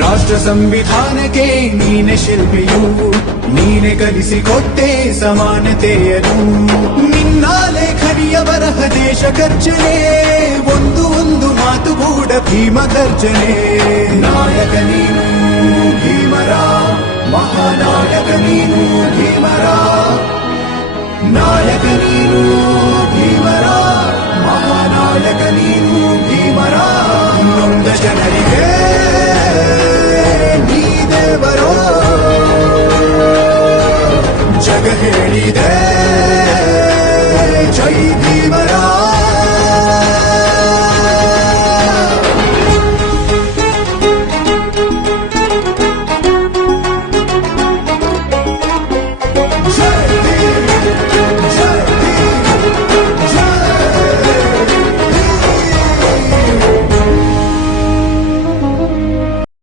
ರಾಷ್ಟ್ರ ಸಂವಿಧಾನಕ್ಕೆ ನೀನೆ ಶಿಲ್ಪಿಯು, ನೀನೆ ಕಲಿಸಿಕೊಟ್ಟೆ ಸಮಾನತೆಯನು. ನಿನ್ನ ಲೇಖನಿಯ ಬರಹ ದೇಶ ಗರ್ಜನೆ, ಒಂದು ಒಂದು ಮಾತುಗೂಡ ಭೀಮ ಗರ್ಜನೆ. ನಾಯಕ ನೀನು ಭೀಮರ, ಮಹಾನಾಯಕ ನೀನು ಭೀಮರ, ನಾಯಕ ನೀನು ಭೀಮರ, ಮಹಾನಾಯಕ ನೀನು ಭೀಮರ. ನೊಂದ ಜನರಿಗೆ